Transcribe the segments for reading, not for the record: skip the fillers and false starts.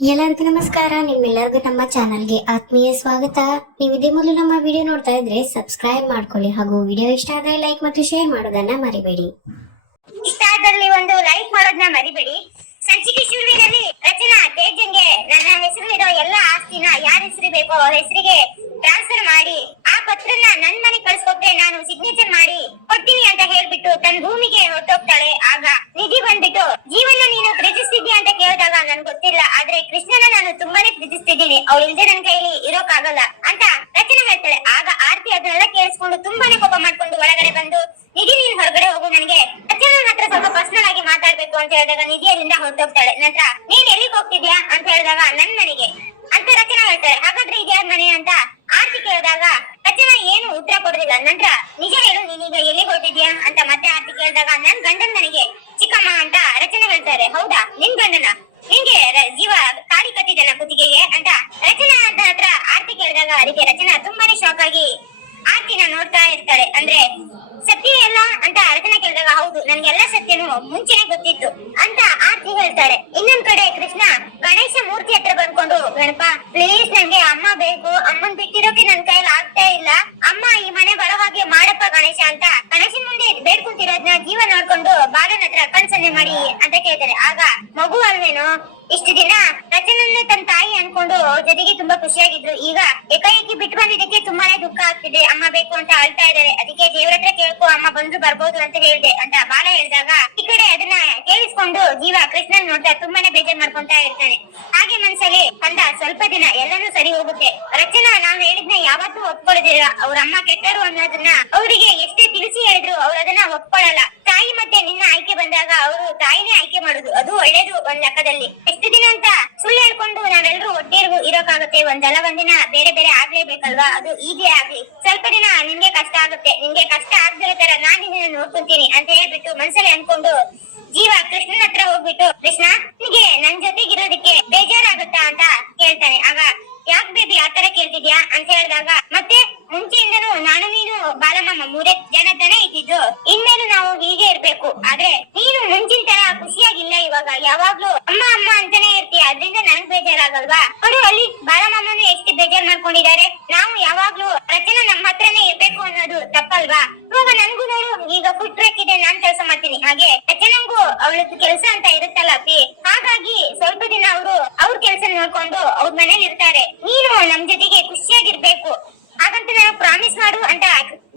ಎಲ್ಲರಿಗೂ ನಮಸ್ಕಾರ. ನಿಮ್ಮೆಲ್ಲರಿಗೂ ನಮ್ಮ ಚಾನಲ್ಗೆ ಆತ್ಮೀಯ ಸ್ವಾಗತ. ನೀವು ಇದೇ ಮೊದಲು ನಮ್ಮ ವಿಡಿಯೋ ನೋಡ್ತಾ ಇದ್ರೆ ಸಬ್ಸ್ಕ್ರೈಬ್ ಮಾಡ್ಕೊಳ್ಳಿ ಹಾಗೂ ವಿಡಿಯೋ ಇಷ್ಟ ಆದ್ರೆ ಲೈಕ್ ಮತ್ತು ಶೇರ್ ಮಾಡೋದನ್ನ ಮರಿಬೇಡಿ. ಇಷ್ಟ ಆದಲ್ಲಿ ಒಂದು ಲೈಕ್ ಮಾಡೋದನ್ನ ಮರಿಬೇಡಿ. ಸಂಚಿಕೆ ಶುರುವಿನಲ್ಲಿ ರಚನಾ ತೇಜಂಗೆ ನನ್ನ ಹೆಸರು ಇರೋ ಎಲ್ಲ ಆಸ್ತಿನ ಯಾರ ಹೆಸರು ಬೇಕೋ ಅವ್ರ ಹೆಸರಿಗೆ ಟ್ರಾನ್ಸ್ಫರ್ ಮಾಡಿ ಆ ಪತ್ರನ ನನ್ ಮನೆಗೆ ಕಳ್ಸ್ಕೊಟ್ರೆ ನಾನು ಸಿಗ್ನೇಚರ್ ಮಾಡಿ ಕೊಡ್ತೀನಿ ಅಂತ ಹೇಳ್ಬಿಟ್ಟು ತನ್ನ ಭೂಮಿಗೆ ಹೊರಟೋಗ್ತಾಳೆ. ಆಗ ನಿಧಿ ಬಂದ್ಬಿಟ್ಟು ಜೀವನ ನೀನು ಪ್ರೀತಿಸ್ತಿದ್ಯಾ ಅಂತ ಕೇಳಿದಾಗ ನನ್ಗೆ ಗೊತ್ತಿಲ್ಲ, ಆದ್ರೆ ಕೃಷ್ಣನ ನಾನು ತುಂಬಾನೇ ಪ್ರೀತಿಸ್ತಿದ್ದೀನಿ, ಅವಳು ಇಲ್ದೆ ನನ್ ಕೈಲಿ ಇರೋಕ್ಕಾಗಲ್ಲ ಅಂತ ರಚನಾ ಹೇಳ್ತಾಳೆ. ಆಗ ಆರ್ತಿ ಅದನ್ನೆಲ್ಲ ಕೇಳಿಸ್ಕೊಂಡು ತುಂಬಾನೇ ಕೋಪ ಮಾಡ್ಕೊಂಡು ಒಳಗಡೆ ಬಂದು ನಿಧಿ ನೀನ್ ಹೊರಗಡೆ ಹೋಗು, ನನಗೆ ರಚನಾ ಹತ್ರ ಸ್ವಲ್ಪ ಪರ್ಸನಲ್ ಆಗಿ ಮಾತಾಡ್ಬೇಕು ಅಂತ ಹೇಳಿದಾಗ ನಿಧಿ ಅಲ್ಲಿಂದ ಹೊರಟೋಗ್ತಾಳೆ. ನಂತರ ನೀನ್ ಎಲ್ಲಿಗೆ ಹೋಗ್ತಿದ್ಯಾ ಅಂತ ಹೇಳಿದಾಗ ನನ್ ಮನೆಗೆ ಅಂತ ರಚನಾ ಹೇಳ್ತಾಳೆ. ಹಾಗಾದ್ರೆ ಇದ್ಯಾರ ಮನೆ ಅಂತ ಆರ್ತಿ ಕೇಳಿದಾಗ ರಚನಾ ಏನು ಉತ್ತರ ಕೊಡಲಿಲ್ಲ. ನಂತರ ನಿಜ ಹೇಳು, ನೀನೀಗ ಎಲ್ಲಿಗೆ ಹೊರಟಿದ್ಯಾ ಅಂತ ಮತ್ತೆ ಆರ್ತಿ ಕೇಳಿದಾಗ ನನ್ ಗಂಡನ್ ಮನೆಗೆ ಚಿಕ್ಕಮ್ಮ ಅಂತ ರಚನಾ ಹೇಳ್ತಾರೆ. ಹೌದಾ, ನಿನ್ ಗಂಡನ ನಿಂಗೆ ಜೀವ ತಾಳಿ ಕಟ್ಟಿದ್ದಾನ ಕುತ್ತಿಗೆಗೆ ಅಂತ ರಚನಾ ಅಂತ ಹತ್ರ ಆರ್ತಿ ಕೇಳಿದಾಗ ಅದಕ್ಕೆ ರಚನಾ ತುಂಬಾನೇ ಶಾಕ್ ಆಗಿ ಆರ್ತಿನ ನೋಡ್ತಾ ಇರ್ತಾಳೆ. ಅಂದ್ರೆ ಸತ್ಯ ಎಲ್ಲ ಅಂತ ರಚನಾ ಕೇಳಿದಾಗ ಹೌದು, ನನ್ಗೆಲ್ಲ ಸತ್ಯನು ಮುಂಚೆನೆ ಗೊತ್ತಿತ್ತು ಅಂತ ಆರ್ತಿ ಹೇಳ್ತಾಳೆ. ಇನ್ನೊಂದ್ ಕಡೆ ಕೃಷ್ಣ ಗಣೇಶ ಮೂರ್ತಿ ಹತ್ರ ಬಂದ್ಕೊಂಡು, ಗಣಪ ಪ್ಲೀಸ್ ನಂಗೆ ಅಮ್ಮ ಬೇಕು, ಅಮ್ಮನ್ ಬಿಟ್ಟಿರೋಕೆ ನನ್ ಕೈಯಲ್ಲಿ ಆಗ್ತಾ ಇಲ್ಲ, ಅಮ್ಮ ಈ ಮನೆ ಬರೋ ಹಾಗೆ ಮಾಡಪ್ಪ ಗಣೇಶ ಅಂತ ಗಣೇಶನ್ ಮುಂದೆ ಬೇಡ್ಕೊಂತಿರೋದ್ನ ಜೀವ ನೋಡ್ಕೊಂಡು ಬಾಲನ ಹತ್ರ ಕನ್ಸನ್ನೆ ಮಾಡಿ ಅಂತ ಕೇಳ್ತಾರೆ. ಆಗ ಮಗು ಅಲ್ವೇನೋ, ಇಷ್ಟು ದಿನ ರಚನನ್ನ ತನ್ನ ತಾಯಿ ಅನ್ಕೊಂಡು ಜೊತೆಗೆ ತುಂಬಾ ಖುಷಿಯಾಗಿದ್ರು, ಈಗ ಏಕಾಏಕಿ ಬಿಟ್ಟು ಬಂದಿದ್ದಕ್ಕೆ ತುಂಬಾನೇ ದುಃಖ ಆಗ್ತಿದೆ, ಅಮ್ಮ ಬೇಕು ಅಂತ ಅಳ್ತಾ ಇದ್ದಾರೆ, ಅದಕ್ಕೆ ದೇವ್ರ ಹತ್ರ ಕೇಳ್ಕೊ ಅಮ್ಮ ಬಂದು ಬರ್ಬೋದು ಅಂತ ಹೇಳ್ದೆ ಅಂತ ಬಾಲ ಹೇಳಿದಾಗ ಈ ಕಡೆ ಅದನ್ನ ಕೇಳಿಸ್ಕೊಂಡು ಜೀವ ಕೃಷ್ಣನ್ ನೋಡ್ತಾ ತುಂಬಾನೇ ಬೇಜಾರ್ ಮಾಡ್ಕೊಂತಾ ಇರ್ತಾನೆ. ಹಾಗೆ ಮನ್ಸಲ್ಲಿ ಅಂದ ಸ್ವಲ್ಪ ದಿನ ಎಲ್ಲಾನು ಸರಿ ಹೋಗುತ್ತೆ, ರಚನಾ ನಾವ್ ಹೇಳಿದ್ನ ಯಾವತ್ತೂ ಒಪ್ಕೊಳ್ಳೋದಿಲ್ಲ, ಅವ್ರ ಅಮ್ಮ ಕೆಟ್ಟರು ಅನ್ನೋದನ್ನ ಅವರಿಗೆ ಎಷ್ಟೇ ತಿಳಿಸಿ ಹೇಳಿದ್ರು ಅವ್ರ ಅದನ್ನ ಒಪ್ಕೊಳ್ಳಲ್ಲ. ತಾಯಿ ಮತ್ತೆ ನಿನ್ನ ಆಯ್ಕೆ ಬಂದಾಗ ಅವರು ತಾಯಿನೇ ಆಯ್ಕೆ ಮಾಡುದು, ಅದು ಒಳ್ಳೇದು ಒಂದ್ ಲೆಕ್ಕದಲ್ಲಿ. ಎಷ್ಟು ದಿನ ಅಂತ ಸುಳ್ಳು ಹೇಳ್ಕೊಂಡು ನಾವೆಲ್ಲರೂ ಒಟ್ಟೆ ಇರೋಕ್ಕಾಗುತ್ತೆ, ಒಂದಲ್ಲ ಒಂದಿನ ಬೇರೆ ಬೇರೆ ಆಗ್ಲೇಬೇಕಲ್ವಾ, ಅದು ಈಜಿ ಆಗ್ಲಿ, ಸ್ವಲ್ಪ ದಿನ ನಿನ್ಗೆ ಕಷ್ಟ ಆಗುತ್ತೆ, ನಿನ್ಗೆ ಕಷ್ಟ ಆಗದಿರೋ ತರ ನಾನ್ ನಿನ್ನ ನೋಡ್ಕೊಂತೀನಿ ಅಂತ ಹೇಳ್ಬಿಟ್ಟು ಮನ್ಸಲ್ಲಿ ಅನ್ಕೊಂಡು ಜೀವ ಕೃಷ್ಣನ ಹತ್ರ ಹೋಗ್ಬಿಟ್ಟು, ಕೃಷ್ಣ ನಿನಗೆ ನನ್ ಜೊತೆಗಿರೋದಕ್ಕೆ ಬೇಜಾರಾಗುತ್ತಾ ಅಂತ ಕೇಳ್ತಾನೆ. ಆಗ ಯಾಕ್ ಬೇಬಿ ಆತರ ಕೇಳ್ತಿದ್ಯಾ ಅಂತ ಹೇಳಿದಾಗ ಮತ್ತೆ ಮುಂಚೆಯಿಂದನೂ ನಾನು ನೀನು ಬಾಲಮ್ಮ ಮೂರೇ ಜನ ತಾನೇ ಇದ್ದಿದ್ದು, ಇನ್ಮೇಲೆ ನಾವು ಹೀಗೆ ಇರ್ಬೇಕು, ಆದ್ರೆ ನೀನು ಮುಂಚಿನ ತರ ಖುಷಿಯಾಗಿಲ್ಲ, ಇವಾಗ ಯಾವಾಗ್ಲೂ ಅಮ್ಮ ಅಮ್ಮ ಅಂತಾನೆ ಇರ್ತೀಯ, ಅದ್ರಿಂದ ನನಗ್ ಬೇಜಾರಾಗಲ್ವಾ? ನೋಡು ಅಲ್ಲಿ ಬಾಲಮ್ಮನು ಎಷ್ಟು ಬೇಜಾರ್ ಮಾಡ್ಕೊಂಡಿದ್ದಾರೆ, ನಾವು ಯಾವಾಗ್ಲೂ ರಚನಾ ನಮ್ಮ ಹತ್ರನೇ ಇರ್ಬೇಕು ಅನ್ನೋದು ತಪ್ಪಲ್ವಾ? ಇವಾಗ ನನ್ಗೂ ನೋಡು, ಈಗ ಫುಡ್ ಬ್ರೇಕ್ ಇದೆ, ನಾನ್ ಕೆಲಸ ಮಾಡ್ತೀನಿ, ಹಾಗೆ ರಚನಂಗೂ ಅವಳದ್ದು ಕೆಲಸ ಅಂತ ಇರುತ್ತಲ್ಲ ಅಪ್ಪಿ, ಹಾಗಾಗಿ ಸ್ವಲ್ಪ ದಿನ ಅವ್ರ ಕೆಲಸ ನೋಡ್ಕೊಂಡು ಅವ್ರ ಮನೇಲಿ ಇರ್ತಾರೆ, ನೀನು ನಮ್ ಜೊತೆಗೆ ಖುಷಿಯಾಗಿರ್ಬೇಕು, ಹಾಗಂತ ನಾನು ಪ್ರಾಮಿಸ್ ಮಾಡು ಅಂತ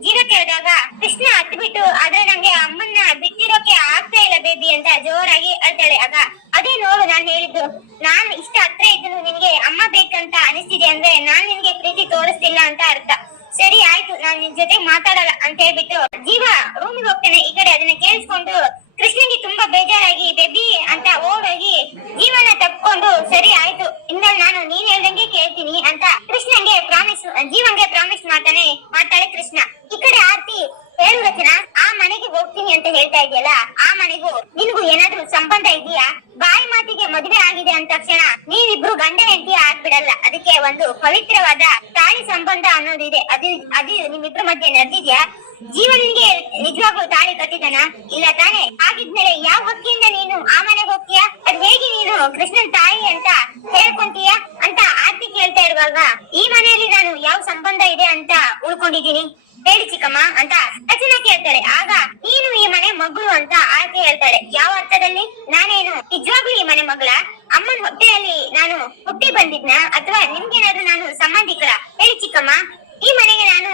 ಜೀವ ಕೇಳಿದಾಗ ಕೃಷ್ಣ ಹತ್ತು ಬಿಟ್ಟು, ಆದ್ರೆ ನಂಗೆ ಅಮ್ಮನ್ನ ಬಿಟ್ಟಿರೋಕೆ ಆಗ್ತಾ ಇಲ್ಲ ಬೇಬಿ ಅಂತ ಜೋರಾಗಿ ಅಳ್ತಾಳೆ. ಆಗ ಅದೇ ನೋಡು ನಾನ್ ಹೇಳಿದ್ದು, ನಾನ್ ಇಷ್ಟ ಹತ್ರ ಇದ್ದು ನಿನ್ಗೆ ಅಮ್ಮ ಬೇಕಂತ ಅನಿಸ್ತಿದೆ ಅಂದ್ರೆ ನಾನ್ ನಿನ್ಗೆ ಪ್ರೀತಿ ತೋರಿಸ್ತಿಲ್ಲ ಅಂತ ಅರ್ಥ. ಸರಿ ಆಯ್ತು, ನಾನ್ ನಿನ್ ಜೊತೆ ಮಾತಾಡಲ್ಲ ಅಂತ ಹೇಳ್ಬಿಟ್ಟು ಜೀವ ರೂಮಿಗೆ ಹೋಗ್ತಾನೆ. ಈ ಕಡೆ ಅದನ್ನ ಕೇಳಿಸ್ಕೊಂಡು ಕೃಷ್ಣನ್ಗೆ ತುಂಬಾ ಬೇಜಾರಾಗಿ ಬೇಬಿ ಅಂತ ಓಡೋಗಿ ಜೀವನ ತಪ್ಕೊಂಡು, ಸರಿ ಆಯ್ತು ಇನ್ಮೇಲೆ ನಾನು ನೀನ್ ಹೇಳ್ದಂಗೆ ಕೇಳ್ತೀನಿ ಅಂತ ಕೃಷ್ಣನ್ಗೆ ಜೀವನ್ಗೆ ಪ್ರಾಮಿಸ್ ಮಾಡ್ತಾಳೆ ಕೃಷ್ಣ. ಈ ಕಡೆ ಆರ್ತಿ ಹೇಳು ರಚನಾ, ಆ ಮನೆಗೆ ಹೋಗ್ತೀನಿ ಅಂತ ಹೇಳ್ತಾ ಇದೆಯಲ್ಲ, ಆ ಮನೆಗೂ ನಿನ್ಗೂ ಏನಾದ್ರೂ ಸಂಬಂಧ ಇದೆಯಾ? ಬಾಯಿ ಮಾತಿಗೆ ಮದುವೆ ಆಗಿದೆ ಅಂದ ತಕ್ಷಣ ನೀವಿಬ್ರು ಗಂಡ ಹೆಂಡತಿ ಆಗ್ಬಿಡಲ್ಲ, ಅದಕ್ಕೆ ಒಂದು ಪವಿತ್ರವಾದ ತಾಳಿ ಸಂಬಂಧ ಅನ್ನೋದಿದೆ, ಅದು ನಿಮ್ಮಿಬ್ರ ಮಧ್ಯೆ ನಡೆದಿದ್ಯಾ? ಜೀವನಿಗೆ ನಿಜವಾಗ್ಲೂ ತಾಳಿ ಕಟ್ಟಿದನ? ಇಲ್ಲ ತಾನೆ? ಆಗಿದ್ಮೇಲೆ ಯಾವ ಹಕ್ಕಿಯಿಂದ ನೀನು ಆ ಮನೆಗೆ ಹೋಗ್ತೀಯಾ? ಅದ್ ಹೇಗೆ ನೀನು ಕೃಷ್ಣನ್ ತಾಯಿ ಅಂತ ಹೇಳ್ಕೊಂತೀಯ ಅಂತ ಆರ್ತಿ ಕೇಳ್ತಾ ಇರುವಾಗ ಈ ಮನೆಯಲ್ಲಿ ನಾನು ಯಾವ ಸಂಬಂಧ ಇದೆ ಅಂತ ಉಳ್ಕೊಂಡಿದ್ದೀನಿ ಹೇಳಿ ಚಿಕ್ಕಮ್ಮ ಅಂತ ರಚನಾ ಕೇಳ್ತಾಳೆ. ಆಗ ನೀನು ಈ ಮನೆ ಮಗಳು ಅಂತ ಆರ್ತಿ ಹೇಳ್ತಾಳೆ. ಯಾವ ಅರ್ಥದಲ್ಲಿ? ನಾನೇನು ನಿಜವಾಗ್ಲೂ ಈ ಮನೆ ಮಗಳ? ಅಮ್ಮನ ಹೊಟ್ಟೆಯಲ್ಲಿ ನಾನು ಹುಟ್ಟಿ ಬಂದಿದ್ನ ಅಥವಾ ನಿಮ್ಗೇನಾದ್ರೂ ನಾನು ಸಂಬಂಧಿಕರ? ಹೇಳಿ ಚಿಕ್ಕಮ್ಮ, ಈ ಮನೆಗೆ ನಾನು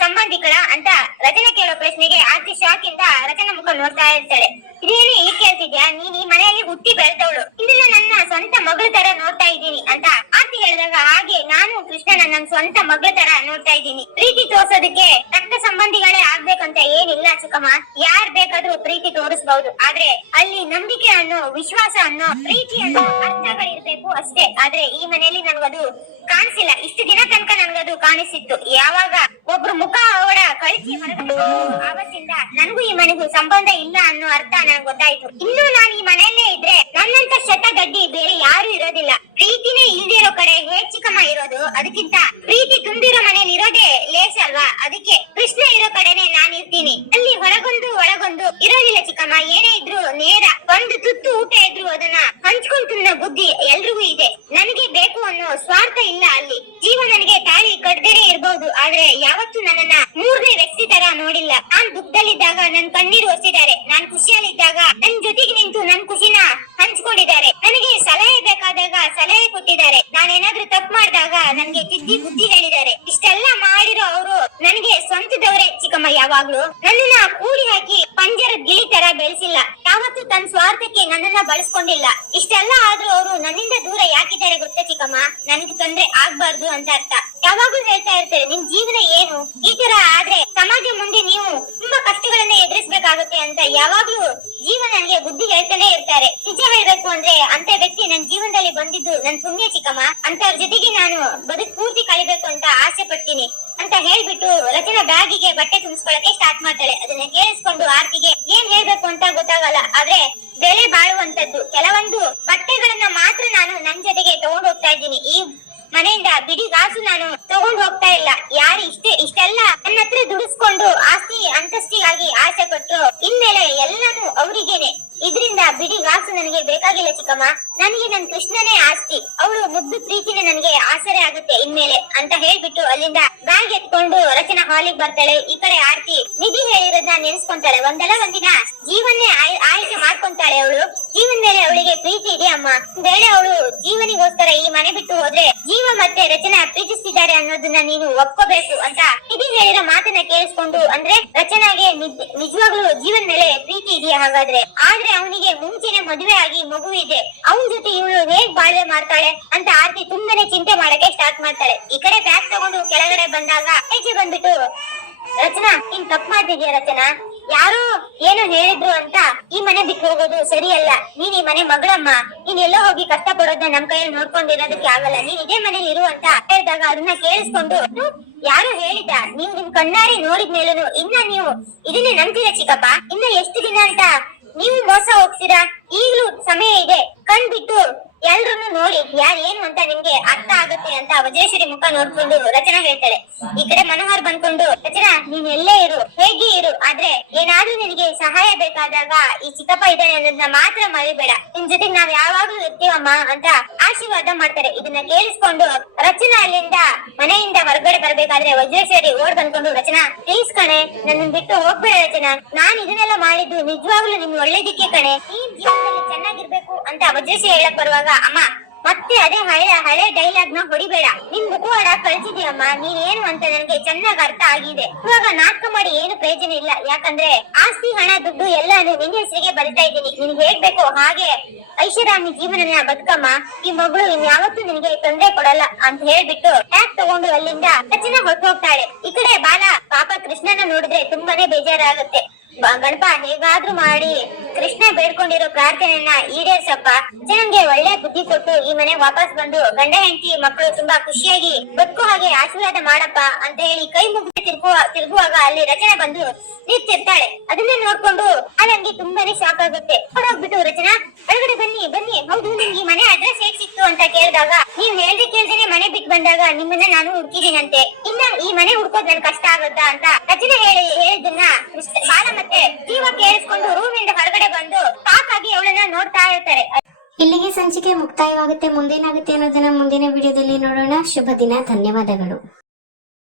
ಸಂಬಂಧಿಕರ ಅಂತ ರಚನಾ ಕೇಳೋ ಪ್ರಶ್ನೆಗೆ ಆರ್ತಿ ಶಾಕ್ ಇಂದ ರಚನಾ ಮುಖ ನೋಡ್ತಾ ಇರ್ತಾಳೆ. ಇದೇನು ಈಗ ಕೇಳ್ತಿದ್ಯಾ? ನೀನ್ ಈ ಮನೆಯಲ್ಲಿ ಹುಟ್ಟಿ ಬೆಳೆದವಳು, ಇದನ್ನ ನನ್ನ ಸ್ವಂತ ಮಗಳ ತರ ನೋಡ್ತಾ ಇದ್ದೀನಿ ಅಂತ ಆರ್ತಿ ಹೇಳಿದಾಗ, ಹಾಗೆ ನಾನು ಕೃಷ್ಣ ನನ್ನ ಸ್ವಂತ ಮಗಳ ತರ ನೋಡ್ತಾ ಇದ್ದೀನಿ, ಪ್ರೀತಿ ತೋರ್ಸೋದಕ್ಕೆ ರಕ್ತ ಸಂಬಂಧಿಗಳೇ ಆಗ್ಬೇಕಂತ ಏನಿಲ್ಲ ಚಿಕ್ಕಮ್ಮ, ಯಾರ್ ಬೇಕಾದ್ರೂ ಪ್ರೀತಿ ತೋರಿಸಬಹುದು, ಆದ್ರೆ ಅಲ್ಲಿ ನಂಬಿಕೆ ಅನ್ನೋ, ವಿಶ್ವಾಸ ಅನ್ನೋ, ಪ್ರೀತಿ ಅನ್ನೋ ಅರ್ಥಗಳಿರ್ಬೇಕು ಅಷ್ಟೇ. ಆದ್ರೆ ಈ ಮನೆಯಲ್ಲಿ ನನ್ಗದು ಕಾಣಿಸಿಲ್ಲ, ಇಷ್ಟು ದಿನ ತನಕ ನನ್ಗದು ಕಾಣಿಸಿತ್ತು, ಯಾವಾಗ ಒಬ್ರು ಮುಖ ಅವಳ ಕಳಿಸಿ ಆವತ್ತಿಂದ ನನಗೂ ಈ ಮನೆಗೂ ಸಂಬಂಧ ಇಲ್ಲ ಅನ್ನೋ ಅರ್ಥ ನನಗೆ ಗೊತ್ತಾಯ್ತು. ಇನ್ನು ನಾನು ಈ ಮನೆಯಲ್ಲೇ ಇದ್ರೆ ನನ್ನಂತ ಶತಗಡ್ಡಿ ಬೇರೆ ಯಾರು ಇರೋದಿಲ್ಲ, ಪ್ರೀತಿನೇ ಇಲ್ದಿರೋ ಕಡೆ ಹೇಗ್ ಚಿಕ್ಕಮ್ಮ ಇರೋದು? ಅದಕ್ಕಿಂತ ಪ್ರೀತಿ ತುಂಬಿರೋ ಮನೇಲಿ ಇರೋದೇ ಲೇಸ ಅಲ್ವಾ? ಅದಕ್ಕೆ ಕೃಷ್ಣ ಇರೋ ಕಡೆನೆ ನಾನು ಇರ್ತೀನಿ, ಅಲ್ಲಿ ಹೊರಗೊಂದು ಒಳಗೊಂದು ಇರೋದಿಲ್ಲ ಚಿಕ್ಕಮ್ಮ. ಏನೇ ಇದ್ರು ನೇರ, ಒಂದು ತುತ್ತು ಊಟ ಇದ್ರು ಅದನ್ನ ಹಂಚ್ಕೊಂಡ್ ತಿನ್ನೋ ಬುದ್ಧಿ ಎಲ್ರಿಗೂ ಇದೆ. ಅನ್ನೋ ಸ್ವಾರ್ಥ ಇಲ್ಲ ಅಲ್ಲಿ. ಜೀವ ನನಗೆ ತಾಳಿ ಕಡ್ದೇನೆ ಇರಬಹುದು, ಆದ್ರೆ ಯಾವತ್ತೂ ನನ್ನನ್ನ ಮೂರನೇ ವ್ಯಕ್ತಿ ತರ ನೋಡಿಲ್ಲ. ನಾನ್ ದುಃಖದಲ್ಲಿದ್ದಾಗ ನನ್ ಕಣ್ಣೀರು ಒರೆಸಿದ್ದಾರೆ, ನಾನ್ ಖುಷಿಯಲ್ಲಿದ್ದಾಗ ನನ್ ಜೊತೆಗೆ ನಿಂತು ನನ್ ಖುಷಿನ ಹಂಚ್ಕೊಂಡಿದ್ದಾರೆ, ನನಗೆ ಸಲಹೆ ಬೇಕಾದಾಗ ಸಲಹೆ ಕೊಟ್ಟಿದ್ದಾರೆ, ನಾನೇನಾದ್ರೂ ತಪ್ಪು ಮಾಡಿದಾಗ ನನ್ಗೆ ತಿದ್ದಿ ಬುದ್ಧಿ ಹೇಳಿದ್ದಾರೆ. ಇಷ್ಟೆಲ್ಲ ಮಾಡಿರೋ ಅವರು ನನಗೆ ಸ್ವಂತದವರೇ ಚಿಕ್ಕಮ್ಮ. ಯಾವಾಗ್ಲೂ ನನ್ನನ್ನ ಕೂಡಿ ಹಾಕಿ ಪಂಜರದ ಗಿಳಿ ತರ ಬೆಳೆಸಿಲ್ಲ, ಯಾವತ್ತೂ ತನ್ನ ಸ್ವಾರ್ಥಕ್ಕೆ ನನ್ನನ್ನ ಬಳಸ್ಕೊಂಡಿಲ್ಲ. ಇಷ್ಟೆಲ್ಲ ಆದ್ರೂ ಅವರು ನನ್ನಿಂದ ದೂರ ಯಾಕಿದ್ದಾರೆ ಗೊತ್ತಾ ಚಿಕ್ಕಮ್ಮ? ನನಗೆ ತೊಂದ್ರೆ ಆಗ್ಬಾರ್ದು ಅಂತ ಅರ್ಥ. ಯಾವಾಗ್ಲೂ ಹೇಳ್ತಾ ಇರ್ತಾರೆ, ನಿಮ್ ಜೀವನ ಏನು, ಈ ತರ ಆದ್ರೆ ಸಮಾಜ ಮುಂದೆ ನೀವು ತುಂಬಾ ಕಷ್ಟಗಳನ್ನ ಎದುರಿಸಬೇಕಾಗುತ್ತೆ ಅಂತ ಯಾವಾಗ್ಲೂ ಜೀವ ನನಗೆ ಬುದ್ಧಿ ಹೇಳ್ತಾನೆ ಇರ್ತಾರೆ. ನಿಜ ಹೇಳ್ಬೇಕು ಅಂದ್ರೆ ಅಂತ ವ್ಯಕ್ತಿ ನನ್ ಜೀವನದಲ್ಲಿ ಬಂದಿದ್ದು ನನ್ ಪುಣ್ಯ ಚಿಕ್ಕಮ್ಮ. ಅಂತವ್ರ ಜೊತೆಗೆ ನಾನು ಬದುಕು ಪೂರ್ತಿ ಕಳಿಬೇಕು ಅಂತ ಆಸೆ ಪಡ್ತೀನಿ ಅಂತ ಹೇಳ್ಬಿಟ್ಟು ರಚನಾ ಬ್ಯಾಗಿಗೆ ಬಟ್ಟೆ ತುಂಬಿಸ್ಕೊಳಕ್ಕೆ ಸ್ಟಾರ್ಟ್ ಮಾಡ್ತಾಳೆ. ಅದನ್ನ ಕೇಳಿಸ್ಕೊಂಡು ಆರ್ತಿಗೆ ಏನ್ ಹೇಳ್ಬೇಕು ಅಂತ ಗೊತ್ತಾಗಲ್ಲ. ಆದ್ರೆ ಬೆಲೆ ಬಾಳುವಂತದ್ದು ಕೆಲವೊಂದು ಬಟ್ಟೆಗಳನ್ನ ಮಾತ್ರ ನಾನು ನನ್ ಜೊತೆಗೆ ತಗೊಂಡ್ ಹೋಗ್ತಾ ಇದ್ದೀನಿ. ಈ ಮನೆಯಿಂದ ಬಿಡಿಗಾಸು ನಾನು ತಗೊಂಡ್ ಹೋಗ್ತಾ ಇಲ್ಲ. ಯಾರು ಇಷ್ಟೆಲ್ಲ ನನ್ನ ಹತ್ರ ದುಡಿಸ್ಕೊಂಡು ಆಸ್ತಿ ಅಂತಸ್ತಿಗಾಗಿ ಆಸೆ ಪಟ್ರು ಇನ್ಮೇಲೆ ಎಲ್ಲಾನು ಅವರಿಗೇನೆ. ಇದರಿಂದ ಬಿಡಿಗಾಸು ನನಗೆ ಬೇಕಾಗಿಲ್ಲ ಚಿಕ್ಕಮ್ಮ. ನನಗೆ ನನ್ ಕೃಷ್ಣನೇ ಆಸ್ತಿ, ಅವಳು ಮುದ್ದು ಪ್ರೀತಿನೇ ನನಗೆ ಆಸರೆ ಆಗುತ್ತೆ ಇನ್ಮೇಲೆ ಅಂತ ಹೇಳ್ಬಿಟ್ಟು ಅಲ್ಲಿಂದ ಬ್ಯಾಗ್ ಎತ್ಕೊಂಡು ರಚನಾ ಹಾಲಿಗೆ ಬರ್ತಾಳೆ. ಈ ಕಡೆ ಆರ್ತಿ ನಿಧಿ ಹೇಳಿರೋದನ್ನ ನೆನೆಸ್ಕೊಂತಾಳೆ. ಒಂದಲ್ಲ ಒಂದಿನ ಜೀವನ್ನೇ ಆಯ್ಕೆ ಮಾಡ್ಕೊಂತಾಳೆ. ಅವಳು ಜೀವನ ಮೇಲೆ ಅವಳಿಗೆ ಪ್ರೀತಿ ಇದೆ ಅಮ್ಮ. ಬೇಳೆ ಅವಳು ಜೀವನಿಗೋಸ್ಕರ ಈ ಮನೆ ಬಿಟ್ಟು ಹೋದ್ರೆ ಜೀವ ಮತ್ತೆ ರಚನಾ ಪ್ರೀತಿಸ್ತಿದ್ದಾರೆ ಅನ್ನೋದನ್ನ ನೀನು ಒಪ್ಕೋಬೇಕು ಅಂತ ನಿಧಿ ಹೇಳಿರೋ ಮಾತನ್ನ ಕೇಳಿಸ್ಕೊಂಡು, ಅಂದ್ರೆ ರಚನಾಗೆ ನಿಜವಾಗ್ಲೂ ಜೀವನ ಮೇಲೆ ಪ್ರೀತಿ ಇದೆಯಾ ಹಾಗಾದ್ರೆ? ಆದ್ರೆ ಅವನಿಗೆ ಮುಂಚೆನೆ ಮದುವೆ ಆಗಿ ಮಗು ಇದೆ, ಅವನ ಜೊತೆ ಇವಳು ಹೇಗ್ ಬಾಳ್ವೆ ಮಾಡ್ತಾಳೆ ಅಂತ ಆರ್ತಿ ತುಂಬಾನೇ ಚಿಂತೆ ಮಾಡಕ್ಕೆ ಸ್ಟಾರ್ಟ್ ಮಾಡ್ತಾಳೆ. ಈ ಕಡೆ ಬ್ಯಾಗ್ ತಗೊಂಡು ಕೆಳಗಡೆ ಬಂದಾಗ ಹೆಜ್ಜೆ ಬಂದ್ಬಿಟ್ಟು, ರಚನಾ ನೀನ್ ತಪ್ಪು ಮಾಡ್ತಿದ್ಯಾ ರಚನಾ, ಯಾರೋ ಏನೋ ಹೇಳಿದ್ರು ಅಂತ ಈ ಮನೆ ಬಿಟ್ಟು ಹೋಗೋದು ಸರಿಯಲ್ಲ. ನೀನ್ ಈ ಮನೆ ಮಗಳಮ್ಮ, ನೀನ್ ಎಲ್ಲೋ ಹೋಗಿ ಕಷ್ಟ ಪಡೋದನ್ನ ನಮ್ ಕೈಯಲ್ಲಿ ನೋಡ್ಕೊಂಡಿರೋದಕ್ಕೆ ಆಗಲ್ಲ, ನೀನ್ ಇದೇ ಮನೇಲಿ ಇರು ಅಂತ ಹೇಳಿದಾಗ ಅದನ್ನ ಕೇಳಿಸ್ಕೊಂಡು, ಯಾರು ಹೇಳಿದ, ನೀವು ನಿಮ್ ಕಣ್ಣಾರೆ ನೋಡಿದ್ಮೇಲೂ ಇನ್ನ ನೀವು ಇದನ್ನೇ ನಂಬ್ತೀರಾ ಚಿಕ್ಕಪ್ಪ? ಇನ್ನ ಎಷ್ಟು ದಿನ ಅಂತ ನೀವು ಮೋಸ ಹೋಗ್ತೀರಾ? ಈಗ್ಲೂ ಸಮಯ ಇದೆ, ಕಣ್ ಬಿಟ್ಟು ಎಲ್ರನ್ನು ನೋಡಿ ಯಾರು ಏನು ಅಂತ ನಿಮ್ಗೆ ಅರ್ಥ ಆಗುತ್ತೆ ಅಂತ ವಜ್ರೇಶ್ವರಿ ಮುಖ ನೋಡ್ಕೊಂಡು ರಚನಾ ಹೇಳ್ತಾಳೆ. ಈ ಕಡೆ ಮನೋಹರ್ ಬಂದ್ಕೊಂಡು, ರಚನಾ ನೀನ್ ಎಲ್ಲೇ ಇರು, ಹೇಗೆ ಇರು, ಆದ್ರೆ ಏನಾದ್ರೂ ನಿನಗೆ ಸಹಾಯ ಬೇಕಾದಾಗ ಈ ಚಿಕ್ಕಪ್ಪ ಇದ್ದಾನೆ ಅನ್ನೋದನ್ನ ಮಾತ್ರ ಮರಿಬೇಡ, ನಿನ್ ಜೊತೆಗೆ ನಾವ್ ಯಾವಾಗ್ಲೂ ಇರ್ತೀವಮ್ಮ ಅಂತ ಆಶೀರ್ವಾದ ಮಾಡ್ತಾರೆ. ಇದನ್ನ ಕೇಳಿಸ್ಕೊಂಡು ರಚನಾ ಅಲ್ಲಿಂದ ಮನೆಯಿಂದ ಹೊರಗಡೆ ಬರ್ಬೇಕಾದ್ರೆ ವಜ್ರೇಶ್ವರಿ ಓಡ್ ಬಂದ್ಕೊಂಡು, ರಚನಾ ಪ್ಲೀಸ್ ಕಣೆ, ನನ್ನ ಬಿಟ್ಟು ಹೋಗ್ಬೇಡ ರಚನಾ, ನಾನ್ ಇದನ್ನೆಲ್ಲ ಮಾಡಿದ್ದು ನಿಜವಾಗ್ಲೂ ನಿಮ್ ಒಳ್ಳೇದಕ್ಕೆ ಕಣೆ, ಈ ಜೀವನದಲ್ಲಿ ಚೆನ್ನಾಗಿರ್ಬೇಕು ಅಂತ ವಜ್ರೇಶ್ವರಿ ಹೇಳಕ್ ಬರುವಾಗ, ಅಮ್ಮ ಮತ್ತೆ ಅದೇ ಹಳೆ ಡೈಲಾಗ್ ನ ಹೊಡಿಬೇಡ, ನಿನ್ ಮುಖವಾಡ ಕಳ್ಸಿದ್ಯಮ್ಮ, ನೀನ್ ಏನು ಅಂತ ನನಗೆ ಚೆನ್ನಾಗಿ ಅರ್ಥ ಆಗಿದೆ. ಇವಾಗ ನಾಟಕ ಮಾಡಿ ಏನು ಪ್ರಯೋಜನ ಇಲ್ಲ, ಯಾಕಂದ್ರೆ ಆಸ್ತಿ ಹಣ ದುಡ್ಡು ಎಲ್ಲಾನು ನಿನ್ನ ಹೆಸರಿಗೆ ಬರಿತಾ ಇದ್ದೀನಿ, ನಿನ್ಗೆ ಹೇಗ್ ಬೇಕೋ ಹಾಗೆ ಐಷಾರಾಮಿ ಜೀವನನ ಬದುಕಮ್ಮ, ಈ ಮಗಳು ಇನ್ಯಾವತ್ತೂ ನಿನಗೆ ತೊಂದರೆ ಕೊಡಲ್ಲ ಅಂತ ಹೇಳ್ಬಿಟ್ಟು ಟ್ಯಾಗ್ ತಗೊಂಡು ಅಲ್ಲಿಂದ ರಚನಾ ಹೊರಟೋಗ್ತಾಳೆ. ಈ ಕಡೆ ಬಾಲ ಪಾಪ ಕೃಷ್ಣನ ನೋಡಿದ್ರೆ ತುಂಬಾನೇ ಬೇಜಾರಾಗುತ್ತೆ. ಗಣಪ ಹೇಗಾದ್ರೂ ಮಾಡಿ ಕೃಷ್ಣ ಬೇಡ್ಕೊಂಡಿರೋ ಪ್ರಾರ್ಥನೆಯನ್ನ ಈಡೇರ್ಸಪ್ಪ, ಜನಂಗೆ ಒಳ್ಳೆ ಬುದ್ಧಿ ಕೊಟ್ಟು ಈ ಮನೆ ವಾಪಸ್ ಬಂದು ಗಂಡ ಹೆಂಡತಿ ಮಕ್ಕಳು ತುಂಬಾ ಖುಷಿಯಾಗಿ ಬದುಕೋ ಹಾಗೆ ಆಶೀರ್ವಾದ ಮಾಡಪ್ಪ ಅಂತ ಹೇಳಿ ಕೈ ಮುಗಿದು ತಿರುಗುವಾಗ ಅಲ್ಲಿ ರಚನಾ ಬಂದು ನಿಂತಿರ್ತಾಳೆ. ಅದನ್ನ ನೋಡ್ಕೊಂಡು ಅಲ್ಲಂಗೆ ತುಂಬಾನೇ ಶಾಕ್ ಆಗುತ್ತೆ. ಹೊರಗೋಗ್ಬಿಟ್ಟು, ರಚನಾ ಒಳಗಡೆ ಬನ್ನಿ ಬನ್ನಿ, ಹೌದು ನಿಮ್ಗೆ ಈ ಮನೆ ಅಡ್ರೆಸ್ ಹೇಗ್ ಸಿಕ್ತು ಅಂತ ಕೇಳಿದಾಗ, ನೀವ್ ಕೇಳ್ದೇನೆ ಮನೆ ಬಿಟ್ಟು ಬಂದಾಗ ನಿಮ್ಮನ್ನ ನಾನು ಹುಡುಕಿದೀನಂತೆ, ಇನ್ನ ಈ ಮನೆ ಹುಡ್ಕೋದ್ ನನ್ ಕಷ್ಟ ಆಗುತ್ತಾ ಅಂತ ರಚನಾ ಹೇಳಿದ್ದನ್ನ ಬಾಲ ಮತ್ತೆ ಜೀವ ಕೇಳಿಸ್ಕೊಂಡು ರೂಮಿಂದ ಹೊರಗಡೆ ಬಂದು ಸಾಕಾಗಿ ಅವಳನ್ನ ನೋಡ್ತಾ ಇರ್ತಾರೆ. ಇಲ್ಲಿಗೆ ಸಂಚಿಕೆ ಮುಕ್ತಾಯವಾಗುತ್ತೆ. ಮುಂದೇನಾಗುತ್ತೆ ಅನ್ನೋದನ್ನ ಮುಂದಿನ ವಿಡಿಯೋದಲ್ಲಿ ನೋಡೋಣ. ಶುಭ ದಿನ. ಧನ್ಯವಾದಗಳು.